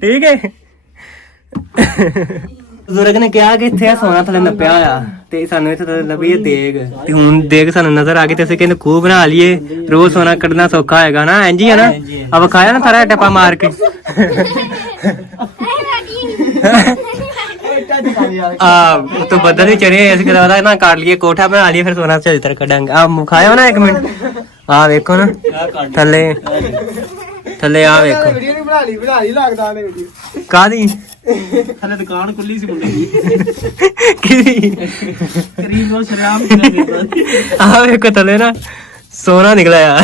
ठीक है। ਬਜ਼ੁਰਗ ਨੇ ਕਿਹਾ ਕਿ ਇੱਥੇ ਸੋਨਾ ਥੱਲੇ ਨੱਪਿਆ ਹੋਇਆ ਤੇ ਸਾਨੂੰ ਇੱਥੇ ਥੱਲੇ ਲੱਭੀ ਦੇਗ ਤੇ ਹੁਣ ਦੇਗ ਸਾਨੂੰ ਨਜ਼ਰ ਆ ਗਈ ਤੇ ਅਸੀਂ ਕਹਿੰਦੇ ਖੂਹ ਬਣਾ ਲਈਏ। ਰੋਜ਼ ਸੋਨਾ ਕੱਢਣਾ ਸੌਖਾ ਹੋਏਗਾ ਨਾ, ਇੰਜ ਹੀ ਹੈ ਨਾ। ਅਬ ਖਾਇਆ ਨਾ ਸਾਰਾ ਟੱਪਾ ਮਾਰ ਕੇ तो बदल ही चढ़े इस ना काट लिए कोठा बना लिए फिर सोना से इधर कटांगे। आप खाओ ना एक मिनट। आ देखो ना थले थले आ देखो कादी थले दुकान खुली सी मुंडे दी करीब वो शराब आ देखो थले ना सोना निकला यार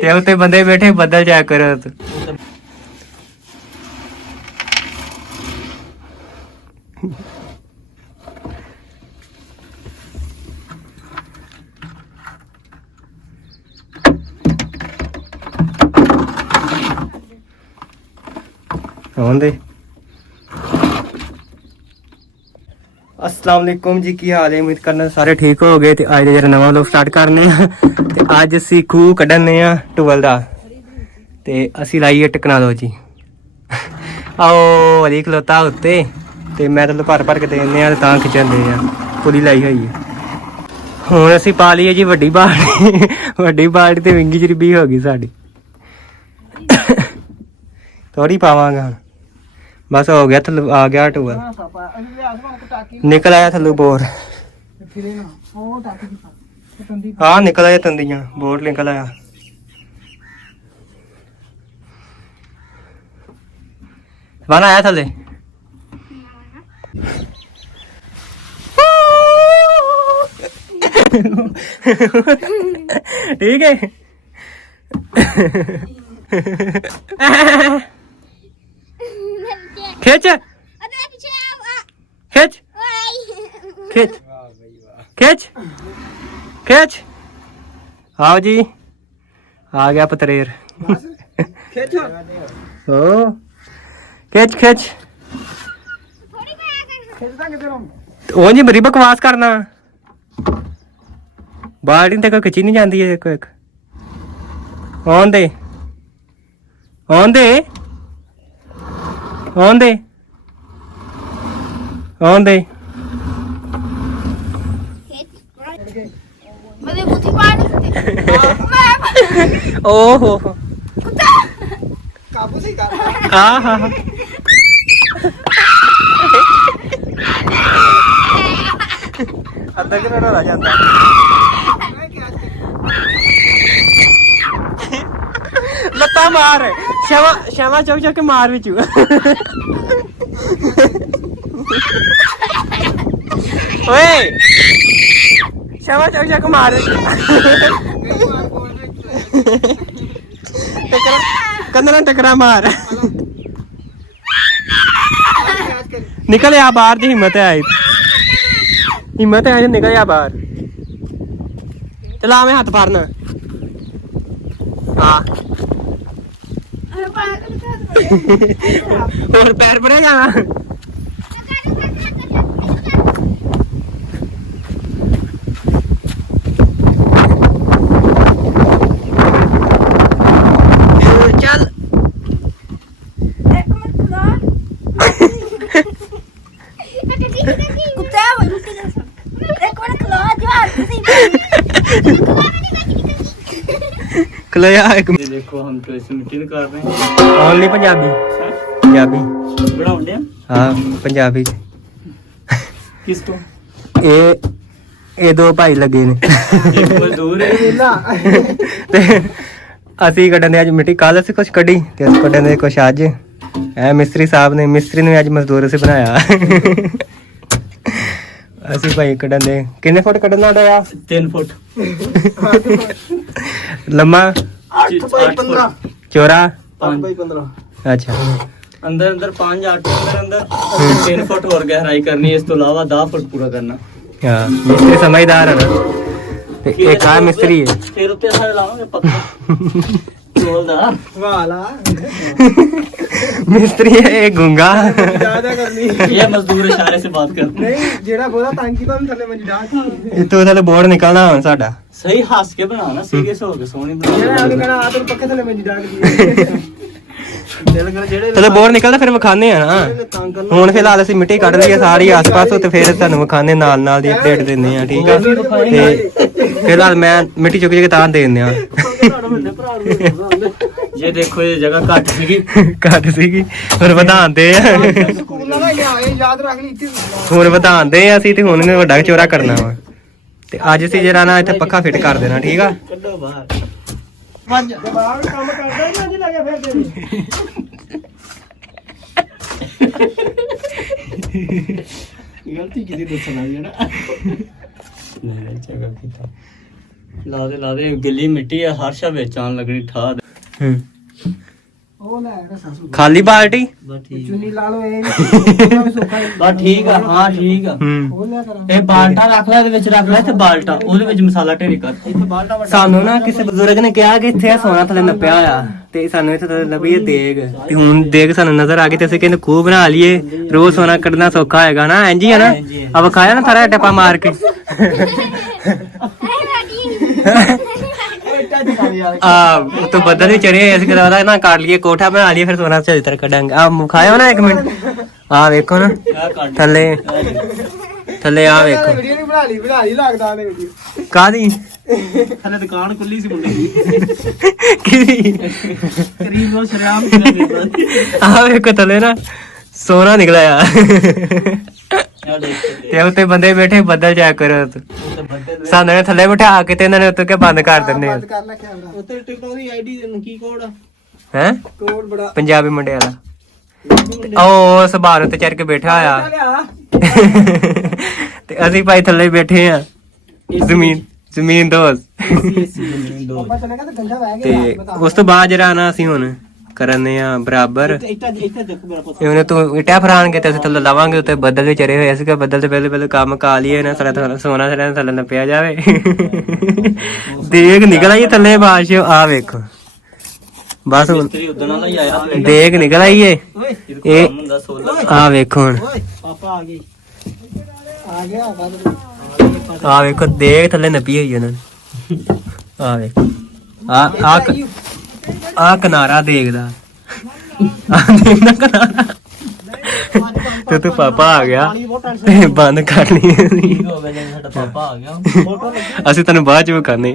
ते उत्ते बंदे बैठे बदल जाया करो। अस्सलाम वालेकुम जी, की हाल है? उम्मीद करना सारे ठीक हो गए। ते आज जरा नवा लोग स्टार्ट करने ते आज असी खूह कड्ढने टूबल दा ते असी लाइए टेक्नोलॉजी। आओ अली खलोता उत्ते ते मैं तो भर भर के देने तां खिचन दे पुली लाई हुई है। हुण असी पा ली है जी वड्डी बाल्टी। वड्डी बाल्टी ते विंगी चरबी हो गई साडी। थोड़ी पावांगा हुण बस हो गया। थल्लू आ गया टूबल, निकल आया थल्लू बोर। हाँ निकल आया तंदियां, बोर निकल आया। बन आया थल्ले ठीक है। खींच खींच खींच खींच खींच। आओ जी आ गया पतरेर। ओ खींच खींच। ओ जी बड़ी बकवास करना। बाल्टी तक खिंची नहीं जाती है। एक एक आन दे आन दे आन दे आन दे। ओहो काबू नहीं कर। हाँ हाँ हाँ अद्धा किलो रह जाता। लत्ता मार श्यामा श्यामा चौक चौक के मार भी चू। ओए श्यामा चौक चौक मार कंदरा टकरा मार। निकल आ बाहर दी हिम्मत है। हिम्मत है निकल आ बाहर। चला मैं हाथ फाड़ना। हाँ और पैर पड़े जाना। चल देखो हम तो इसे मिट्टी कर रहे हैं। ओनली पंजाबी पंजाबी बनाउंदे हैं। हाँ पंजाबी किसको ये दो भाई लगे ने मजदूर है ते ਅਸੀਂ ਕੱਢਣੇ ਅੱਜ ਮਿੱਟੀ। ਕੱਲ ਅਸੀਂ ਕੁਛ ਕੱਢੀ ਤੇ ਅਸੀਂ ਕੱਢਣੇ ਕੁਛ ਅੱਜ। ਇਹ ਮਿਸਤਰੀ ਸਾਹਿਬ ਨੇ ਮਿਸਤਰੀ ਨੇ ਅੱਜ ਮਜ਼ਦੂਰ ਅਸੀਂ ਬਣਾਇਆ। ਅਸੀਂ ਭਾਈ ਕੱਢਣੇ ਕਿੰਨੇ ਫੁੱਟ ਕੱਢਣਾ ਆ? 3 फुट लम्बा 8 बाई 15 चौड़ा 5 बाई 15। अच्छा अंदर अंदर 5 8 अंदर अंदर 3 फुट और गहराई करनी है। इस तो अलावा 10 फुट पूरा करना। हाँ मिस्त्री समझदार है ना। एक आ मिस्त्री है फिर उत्ते सारे लावांगे पत्थर। ਬੋਲਦਾ ਵਾਲਾ ਮਿਸਤਰੀ ਇਹ ਗੁੰਗਾ ਜ਼ਿਆਦਾ ਕਰਨੀ ਇਹ ਮਜ਼ਦੂਰ ਇਸ਼ਾਰੇ ਸੇ ਬਾਤ ਕਰते ਨਹੀਂ ਜਿਹੜਾ ਬੋਲਾ ਤੰਗ ਕੀਤਾ ਉਹਨੂੰ ਥੱਲੇ ਮੰਜੀ ਡਾਲ ਇਤੋਂ ਥੱਲੇ ਬੋਰਡ ਨਿਕਲਣਾ ਹੁਣ ਸਾਡਾ ਸਹੀ ਹੱਸ ਕੇ ਬਣਾਣਾ ਸੀਰੀਅਸ ਹੋ ਕੇ ਸੋਹਣੀ ਜਿਹੜਾ ਉਹਨੂੰ ਬਣਾ ਕਹਣਾ ਆ ਤੈਨੂੰ ਪੱਕੇ ਥੱਲੇ ਮੰਜੀ ਡਾਲ ਦੀ ਦਿਲ ਕਰ ਜਿਹੜੇ ਥੱਲੇ ਬੋਰਡ ਨਿਕਲਦਾ ਫਿਰ ਵਿਖਾਣੇ ਆ ਨਾ ਤੰਗ ਕਰਨਾ ਹੁਣ ਫਿਲਹਾਲ ਅਸੀਂ ਮਿੱਟੀ ਕੱਢ ਲਈਏ ਸਾਰੀ ਆਸ-ਪਾਸ ਤੇ ਫਿਰ ਤੁਹਾਨੂੰ ਵਿਖਾਣੇ ਨਾਲ ਦੀ ਅਪਡੇਟ ਦਿੰਦੇ ਆ ਠੀਕ ਆ ਤੇ ਫਿਲਹਾਲ ਮੈਂ ਮਿੱਟੀ ਚੁੱਕ ਕੇ ਤਾਂ ਦੇ ਦਿੰਦੇ ਆ ਇਹ ਦੇਖੋ ਇਹ ਜਗ੍ਹਾ ਘੱਟ ਸੀਗੀ ਘੱਟ ਸੀਗੀ ਹੁਣ ਵਧਾਉਂਦੇ ਆ ਸਕੂਲ ਲਗਾ ਇਹ ਯਾਦ ਰੱਖ ਲਈ ਇੱਥੇ ਹੁਣ ਵਧਾਉਂਦੇ ਆ ਅਸੀਂ ਤੇ ਹੁਣ ਇਹਨੇ ਵੱਡਾ ਚੋਰਾ ਕਰਨਾ ਵਾ ਤੇ ਅੱਜ ਅਸੀਂ ਜਰਾ ਨਾ ਇੱਥੇ ਪੱਖਾ ਫਿੱਟ ਕਰ ਦੇਣਾ ਠੀਕ ਆ ਕੱਢੋ ਬਾਹਰ ਦਿਮਾਗ ਕੰਮ ਕਰਦਾ ਨਹੀਂ ਅੱਜ ਲੱਗਿਆ ਫਿਰ ਤੇਰੀ ਗਲਤੀ ਕਿਤੇ ਦੱਸਣਾ ਵੀ ਹੈ ਨਾ ਨਹੀਂ ਚੰਗਾ ਕੀਤਾ ਲਾ ਦੇ ਗਿੱਲੀ ਮਿੱਟੀ ਆ ਹਰਸ਼ਾ ਵਿੱਚ ਆਣ ਲੱਗਣੀ ਠਾ ਦੇ ਹੂੰ ਉਹ ਲੈ ਕੇ ਸਾਸੂ ਖਾਲੀ ਬਾਲਟੀ ਬਸ ਠੀਕ ਚੁੰਨੀ ਲਾ ਲਓ ਇਹ ਵੀ ਸੌਖਾ ਬਸ ਠੀਕ ਆ ਹਾਂ ਠੀਕ ਆ ਹੂੰ ਉਹ ਲਿਆ ਕਰਾਂ ਇਹ ਬਾਲਟਾ ਰੱਖ ਲੈ ਇਹਦੇ ਵਿੱਚ ਰੱਖ ਲੈ ਤੇ ਬਾਲਟਾ ਉਹਦੇ ਵਿੱਚ ਮਸਾਲਾ ਢੇਰੀ ਕਰ ਇੱਥੇ ਬਾਲਟਾ ਵੱਡਾ ਸਾਨੂੰ ਨਾ ਕਿਸੇ ਬਜ਼ੁਰਗ ਨੇ ਕਿਹਾ ਕਿ ਇੱਥੇ ਆ ਸੋਨਾ ਥੱਲੇ ਨੱਪਿਆ ਹੋਇਆ ਤੇ ਸਾਨੂੰ ਇੱਥੇ ਥੱਲੇ ਲੱਭੀ ਇਹ ਦੇਗ ਤੇ ਹੁਣ ਦੇਗ ਸਾਨੂੰ ਨਜ਼ਰ ਆ ਗਈ ਤੇ ਅਸੀਂ ਕਹਿੰਦੇ ਖੂਹ ਬਣਾ ਲਈਏ ਰੋਜ਼ ਸੋਨਾ ਕੱਢਣਾ ਸੌਖਾ ਹੋਏਗਾ ਨਾ ਇੰਜ ਹੀ ਹੈ ਨਾ ਆ ਵਿਖਾਇਆ ਨਾ ਸਾਰਾ ਟੱਪਾ ਮਾਰ ਕੇ ਆ ਤੋ ਬੱਦਲ ਵੀ ਚੜੇ ਇਸ ਕਰਾ ਨਾ ਕੱਢ ਲਈਏ ਕੋਠਾ ਬਣਾ ਲਈਏ ਫਿਰ ਸੋਨਾ ਸਹੀ ਤਰ੍ਹਾਂ ਕੱਢਾਂਗੇ ਆ ਮੁਖਾਇਆ ਨਾ 1 ਮਿੰਟ ਆ ਵੇਖੋ ਨਾ ਥੱਲੇ ਥੱਲੇ ਆ ਵੇਖੋ ਵੀਡੀਓ ਨਹੀਂ ਬਣਾ ਲਈ ਲੱਗਦਾ ਨੇ ਵੀਡੀਓ ਕਾਦੀ ਥੱਲੇ ਦੁਕਾਨ ਖੁੱਲੀ ਸੀ ਮੁੰਡੇ ਦੀ ਕਿਹਦੀ ਕਰੀਬ ਉਹ ਸ਼ਰਿਆਮ ਕਿਹਾ ਆ ਵੇਖੋ ਥੱਲੇ ਨਾ ਸੋਨਾ ਨਿਕਲਿਆ ਆ ਦੇਖ ਤੇ ਉੱਤੇ ਬੰਦੇ ਬੈਠੇ ਬੱਦਲ ਜਾ ਕਰੋ ਬੱਦਲ ਸਾਨੂੰ ਥੱਲੇ ਬਿਠਾ ਕੇ ਤੇ ਇਹਨਾਂ ਨੇ ਉੱਤੇ ਕੇ ਬੰਦ ਕਰ ਦਿੰਦੇ ਆ ਬੰਦ ਕਰ ਲੈ ਕੈਮਰਾ ਉੱਤੇ ਟਿਕਟੋਕ ਦੀ ਆਈਡੀ ਨੂੰ ਕੀ ਕੋਡ ਆ ਹੈ ਕੋਡ ਬੜਾ ਪੰਜਾਬੀ ਮੁੰਡੇ ਵਾਲਾ ਉਹ ਸਬਾਰ ਉੱਤੇ ਚੜ ਕੇ ਬੈਠਾ ਆ ਲਿਆ ਤੇ ਅਸੀਂ ਭਾਈ ਥੱਲੇ ਬੈਠੇ ਆ ਜ਼ਮੀਨ ਦੋਸਤ ਪਾਪਾ ਚਲੇਗਾ ਤਾਂ ਗੰਜਾ ਵਹਿ ਤੇ ਗਿਆ ਉਸ ਤੋਂ ਬਾਅਦ ਜਿਹੜਾ ਨਾ ਅਸੀਂ ਹੁਣ ਕਰਨੇ ਆ ਬਰਾਬਰ ਇੱਥੇ ਦੇਖੋ ਮੇਰਾ ਪੁੱਤ ਉਹਨੇ ਤੂੰ ਇਟਾ ਫਰਾਣਗੇ ਤੇ ਅਸੀਂ ਥੱਲੇ ਲਾਵਾਂਗੇ ਉੱਤੇ ਬੱਦਲ ਵੀ ਚੜੇ ਹੋਏ ਸੀਗੇ ਬੱਦਲ ਤੇ ਪਹਿਲੇ ਕੰਮ ਕਾ ਲਈਏ ਨਾ ਸਾਰਾ ਸੋਨਾ ਸਾਰਾ ਥੱਲੇ ਨੱਪਿਆ ਜਾਵੇ ਦੇਖ ਨਿਕਲ ਆਈ ਥੱਲੇ ਬਾਸ਼ ਆ ਵੇਖੋ ਬਸ ਹੁਣ ਮਿਸਤਰੀ ਉਦਣ ਵਾਲਾ ਹੀ ਆਇਆ ਦੇਖ ਨਿਕਲ ਆਈ ਏ ਓਏ ਇਹ ਕੰਮ ਹੁੰਦਾ ਸੋਲਾ ਆ ਵੇਖੋ ਹੁਣ ਓਏ ਪਾਪਾ ਆ ਗਿਆ ਬਾਦ ਆ ਵੇਖੋ ਦੇਖ ਥੱਲੇ ਨੱਪੀ ਹੋਈ ਉਹਨਾਂ ਨੇ ਆ ਵੇਖੋ ਆ ਕਿਨਾਰਾ ਦੇਖਦਾ ਆ ਦੇਖਦਾ ਕਿਨਾਰਾ ਤੇ ਤੂੰ ਪਾਪਾ ਆ ਗਿਆ ਤੇ ਬੰਦ ਕਰ ਲਈ ਠੀਕ ਹੋ ਗਿਆ ਜੇ ਸਾਡਾ ਪਾਪਾ ਆ ਗਿਆ ਫੋਟੋ ਅਸੀਂ ਤੈਨੂੰ ਬਾਅਦ ਚ ਵਿਖਾਣੇ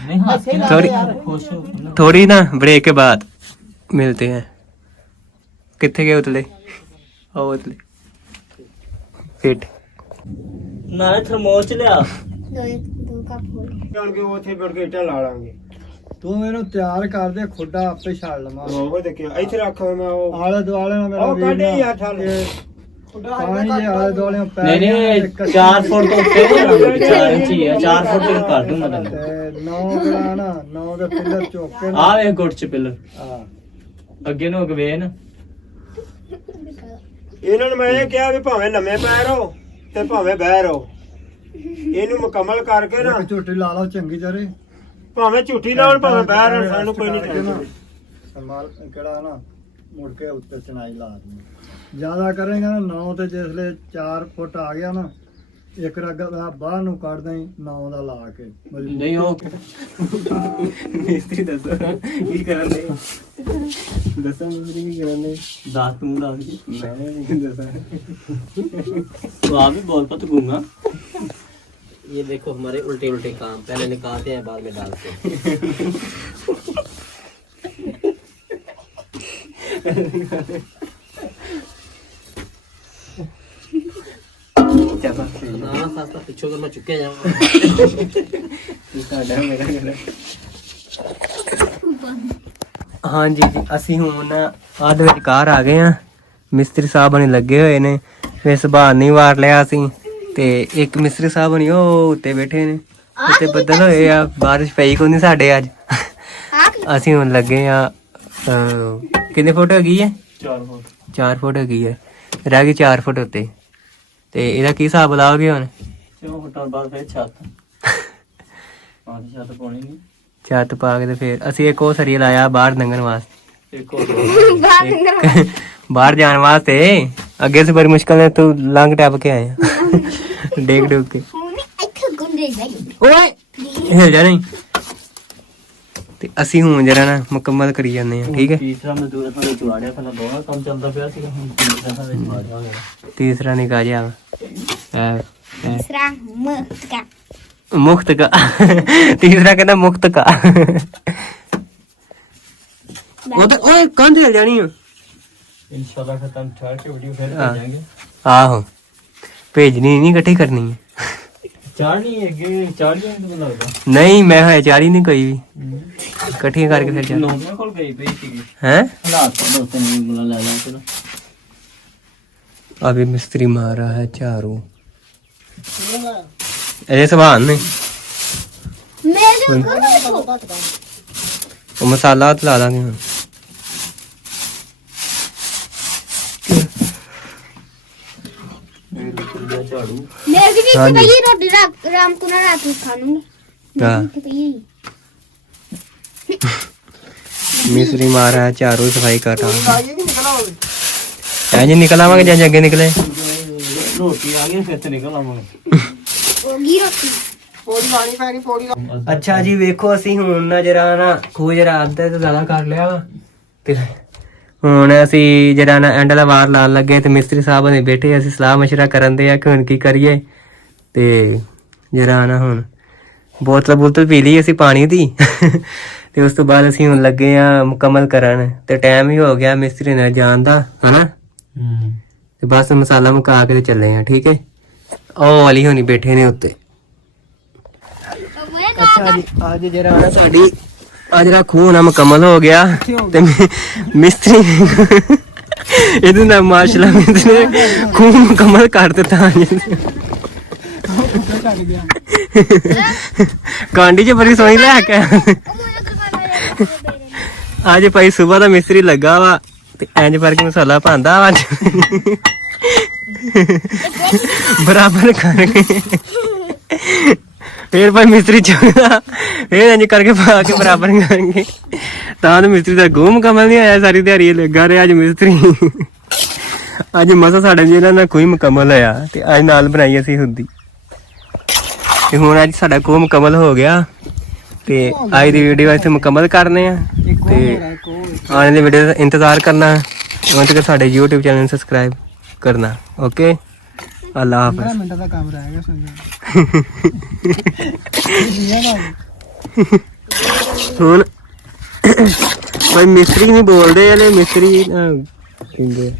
नहीं हंस के ला थोड़ी- यार खुश हो ना। थोड़ी ना ब्रेक के बाद मिलते हैं कितने गए उतले आओ उतले फिट नाले थर्मोस च लिया ਜਾਣ ਕੇ ਉੱਥੇ ਬੜ ਕੇ ਇੱਟਾਂ ਲਾ ਲਾਂਗੇ ਤੂੰ ਇਹਨੂੰ ਤਿਆਰ ਕਰ ਦੇ ਖੁੱਡਾ ਆਪੇ ਛਾੜ ਲਵਾਂ ਉਹ ਦੇਖਿਆ ਇੱਥੇ ਰੱਖ ਮੈਂ ਉਹ ਆਲੇ ਦੁਆਲੇ ਨਾਲ ਮੇਰਾ ਉਹ ਕੱਢੇ ਯਾਰ ਠਾਲ ਪਾਣੀ ਦੇ ਆਲੇ ਦੁਆਲੇ ਪੈਰ नहीं नहीं 4 फुट तो ऊपर है 4 इंच ही है 4 फुट तक कर दूंगा तन्ने ਤੇ 9 ਗਣਾ ਨਾ 9 ਦੇ ਪਿੱਲਰ ਚੁੱਕ ਕੇ आ वे गुट च पिलर ਹਾਂ ਅੱਗੇ ਨੂੰ ਅਗਵੇ ਨਾ ਇਹਨਾਂ ਨੂੰ ਮੈਂ ਇਹ ਕਿਹਾ ਵੀ ਭਾਵੇਂ ਲੰਮੇ ਪੈ ਰਹੋ ਤੇ ਭਾਵੇਂ ਬਹਿ ਰਹੋ ਇਹਨੂੰ ਮੁਕੰਮਲ ਕਰਕੇ ਨਾ ਝੋਟੀ ਲਾ ਲਓ ਚੰਗੀ ਜਰੇ ਭਾਵੇਂ ਝੂਠੀ ਲਾਉਣ ਭਾਵੇਂ ਬਹਿ ਰਹਿਣ ਸਾਨੂੰ ਕੋਈ ਨਹੀਂ ਚਾਹੀਦਾ ਸੰਭਾਲ ਕਿਹੜਾ ਨਾ ਮੁੜ ਕੇ ਉੱਤੇ ਚਨਾਈ ਲਾ ਦੂੰ ਜਿਆਦਾ ਕਰੇਗਾ ਨਾ 9 ਤੇ ਜਿਸਲੇ 4 ਫੁੱਟ ਆ ਗਿਆ ਨਾ ਇੱਕ ਰਗਾ ਬਾਹਰ ਨੂੰ ਕੱਢ ਦੇਂ 9 ਦਾ ਲਾ ਕੇ ਨਹੀਂ ਉਹ मिस्त्री दसो की करने दसो मिस्त्री की करने दांत तू डाल के मैंने नहीं दसा तो आप भी बोल पा तो गूंगा ये देखो हमारे उल्टे उल्टे काम पहले निकालते हैं बाद में डालते हैं चपा ना सास्ता पिछो कर मैं चुके जाऊंगा ਸਾਡਾ ਮੇਰਾ ਘਰ ਹਾਂਜੀ ਜੀ ਅਸੀਂ ਹੁਣ ਆਧ ਵਿੱਚ ਕਾਰ ਆ ਗਏ ਆ ਮਿਸਤਰੀ ਸਾਹਿਬ ਨੇ ਲੱਗੇ ਹੋਏ ਨੇ ਫਿਰ ਸੁਭਾਨ ਨਹੀਂ ਵਾਰ ਲਿਆ ਅਸੀਂ ਤੇ ਇੱਕ ਮਿਸਤਰੀ ਸਾਹਿਬ ਨੇ ਉਹ ਉੱਤੇ ਬੈਠੇ ਨੇ ਉੱਤੇ ਬੱਦਲ ਹੋਏ ਆ ਬਾਰਿਸ਼ ਪਈ ਕੋਈ ਨਹੀਂ ਸਾਡੇ ਅੱਜ ਅਸੀਂ ਹੁਣ ਲੱਗੇ ਆ ਕਿੰਨੇ ਫੁੱਟ ਹੈਗੀ ਹੈ 4 फुट 4 ਫੁੱਟ ਹੈਗੀ ਹੈ ਰਹਿ ਗਈ 4 ਫੁੱਟ ਉੱਤੇ ਤੇ ਇਹਦਾ ਕੀ ਹਿਸਾਬ ਲਾਓਗੇ ਹੁਣ 4 फुट बाद फिर छत पांच छत पानी नहीं ਛੱਤ ਪਾ ਕੇ ਤੇ ਫਿਰ ਅਸੀਂ ਇੱਕ ਉਹ ਸਰੀਆ ਲਾਇਆ ਬਾਹਰ ਲੰਘਣ ਵਾਸਤੇ, ਇੱਕ ਹੋਰ ਬਾਹਰ ਜਾਣ ਵਾਸਤੇ। ਅੱਗੇ ਸੇ ਬੜੀ ਮੁਸ਼ਕਲ ਨਾਲ ਤੂੰ ਲੰਘ ਟੱਪ ਕੇ ਆਇਆ ਡੇਗ ਡੁੱਗ ਕੇ। ਓਏ ਹਿਲ ਜਾ ਨਹੀਂ। ਤੇ ਅਸੀਂ ਹੁਣ ਜਰਾ ਨਾ ਮੁਕੰਮਲ ਕਰੀ ਜਾਂਦੇ ਹਾਂ, ਠੀਕ ਹੈ। ਤੀਸਰਾ ਮਜ਼ਦੂਰ ਸਾਡੇ ਚਵਾੜਿਆ, ਪਹਿਲਾਂ ਦੋਵਾਂ ਕੰਮ ਚੱਲਦਾ ਪਿਆ ਸੀਗਾ, ਹੁਣ ਤੀਸਰਾ ਸਾਡੇ ਚਵਾੜਿਆ ਹੋ ਗਿਆ। ਤੀਸਰਾ ਨਿਕਾ ਜਾ तीसरा मुफ्त का। ਮੁਖਤ ਕਾ ਤੀਸਰਾ ਕਹਿੰਦਾ ਮੁਖਤ ਕਾ। ਉਹ ਤਾਂ ਓਏ ਕੰਧ ਹਿਲ ਜਾਣੀ ਆ। ਇਨਸ਼ਾਅੱਲਾ ਫਿਰ ਤੁਹਾਨੂੰ ਠਹਿਰ ਕੇ ਵੀਡੀਓ ਫਿਰ ਹਾਂ। ਭੇਜਾਂਗੇ। ਆਹੋ ਭੇਜਣੀ ਨਹੀਂ, ਇਕੱਠੀ ਕਰਨੀ ਹੈ। ਚਾੜਨੀ ਅੱਗੇ ਚਾੜੀਆਂ ਮੈਨੂੰ ਲੱਗਦਾ ਨਹੀਂ ਮੈਂ ਹਜੇ ਚਾੜੀ ਨਹੀਂ ਕੋਈ ਵੀ, ਇਕੱਠੀਆਂ ਕਰਕੇ ਫਿਰ ਚੱਲ। ਲੋਕਾਂ ਕੋਲ ਗਈ ਪਈ ਸੀਗੀ ਹੈ ਹਾਲਾਤ ਤੋਂ ਦੋਸਤਾਂ ਨੇ ਬੁਲਾ ਲੈ ਲਿਆ ਚਲੋ। अभी मिस्त्री मार रहा है झाड़ू। अरे सवान ने मेरे को वो मसाला तो ला देंगे हम। ਝਾੜੂ मेरे की हाँ जी। पई रोटी राम को ना रात में खा लूंगी। हाँ। मिस्त्री मार रहा है झाड़ू, सफाई कर रहा है। जी निकल आवांगे ਜਾਂ ਅੱਗੇ ਨਿਕਲੇ। ਰੋਟੀ ਆ ਗਈ ਫਿਰ ਤੇ ਨਿਕਲ ਆਵਾਂਗੇ। होगी रोटी। ਅੱਛਾ ਜੀ ਵੇਖੋ ਅਸੀਂ ਹੁਣ ਨਾ ਜਰਾ ਨਾ ਖੂਹ ਜਰਾ ਅੱਧੇ ਤੋਂ ਜ਼ਿਆਦਾ ਕਰ ਲਿਆ ਵਾ ਤੇ ਹੁਣ ਅਸੀਂ ਜਰਾ ਨਾ ਐਂਡ ਵਾਲਾ ਵਾਰ ਲਾਉਣ ਲੱਗੇ ਤੇ ਮਿਸਤਰੀ ਸਾਹਿਬ ਨੇ ਬੈਠੇ, ਅਸੀਂ ਸਲਾਹ ਮਸ਼ਵਰਾ ਕਰਨ ਦੇ ਆ ਕਿ ਹੁਣ ਕੀ ਕਰੀਏ। ਤੇ ਜਰਾ ਨਾ ਹੁਣ ਬੋਤਲ ਪੀ ਲਈ ਅਸੀਂ ਪਾਣੀ ਦੀ ਤੇ ਉਸ ਤੋਂ ਬਾਅਦ ਅਸੀਂ ਹੁਣ ਲੱਗੇ ਆ ਮੁਕੰਮਲ ਕਰਨ ਤੇ ਟਾਈਮ ਹੀ ਹੋ ਗਿਆ ਮਿਸਤਰੀ ਨਾਲ ਜਾਣ ਦਾ, ਹਨਾ। ਤੇ ਬਸ ਮਸਾਲਾ ਮੁਕਾ ਕੇ ਤੇ ਚੱਲੇ ਆ, ਠੀਕ ਹੈ। ਉਹ ਵਾਲੀ ਹੋਣੀ ਬੈਠੇ ਨੇ ਉੱਤੇ। ਅੱਛਾ ਜੀ ਅੱਜ ਜਿਹੜਾ ਨਾ ਸਾਡੀ ਅੱਜ ਦਾ ਖੂਹ ਨਾ ਮੁਕੰਮਲ ਹੋ ਗਿਆ ਤੇ ਮਿਸਤਰੀ ਇਹਦੇ ਨਾਲ ਮਾਸ਼ਾਅੱਲਾ ਮਿਸਤਰੀ ਨੇ ਖੂਹ ਮੁਕੰਮਲ ਕਰ ਦਿੱਤਾ। ਕਾਂਡੀ ਚ ਬੜੀ ਸੋਹਣੀ ਲੈ ਕੇ ਅੱਜ ਭਾਈ ਸਵੇਰ ਦਾ ਮਿਸਤਰੀ ਲੱਗਾ ਵਾ ਤੇ ਇੰਜ ਕਰਕੇ ਮਸਾਲਾ ਪਾਉਂਦਾ ਵਾ ਬਰਾਬਰ ਕਰਕੇ ਫਿਰ ਭਾਈ ਮਿਸਤਰੀ ਚੁੱਕਦਾ ਫਿਰ ਇੰਜ ਕਰਕੇ ਪਾ ਕੇ ਬਰਾਬਰ ਕਰਾਂਗੇ ਤਾਂ ਮਿਸਤਰੀ ਦਾ ਗੂੰ ਮੁਕੰਮਲ ਨਹੀਂ ਆਇਆ। ਸਾਰੀ ਦਿਹਾੜੀ ਲੱਗਾ ਰਿਹਾ ਅੱਜ ਮਿਸਤਰੀ। ਅੱਜ ਮਸਾ ਸਾਡਾ ਜੀ ਇਹਨਾਂ ਨਾਲ ਕੋਈ ਮੁਕੰਮਲ ਹੋਇਆ ਤੇ ਅੱਜ ਨਾਲ ਬਣਾਈ ਅਸੀਂ ਹੁੰਦੀ ਤੇ ਹੁਣ ਅੱਜ ਸਾਡਾ ਖੂਹ ਮੁਕੰਮਲ ਹੋ ਗਿਆ ਤੇ ਅੱਜ ਦੀ ਵੀਡੀਓ ਇੱਥੇ ਮੁਕੰਮਲ ਕਰਨੇ ਆ ਤੇ ਆਉਣ ਵਾਲੀ ਵੀਡੀਓ ਦਾ ਇੰਤਜ਼ਾਰ ਕਰਨਾ। ਉਹਨਾਂ ਤੱਕ ਸਾਡੇ YouTube ਚੈਨਲ ਨੂੰ ਸਬਸਕ੍ਰਾਈਬ ਕਰਨਾ। ਓਕੇ, ਅੱਲਾ ਹਾਫਿਜ਼। ਮਿੰਟ ਦਾ ਕੰਮ ਰਹਿ ਗਿਆ ਸੰਜੇ। ਹੁਣ ਭਾਈ ਮਿਸਤਰੀ ਨਹੀਂ ਬੋਲਦੇ, ਇਹਨੇ ਮਿਸਤਰੀ ਕਹਿੰਦੇ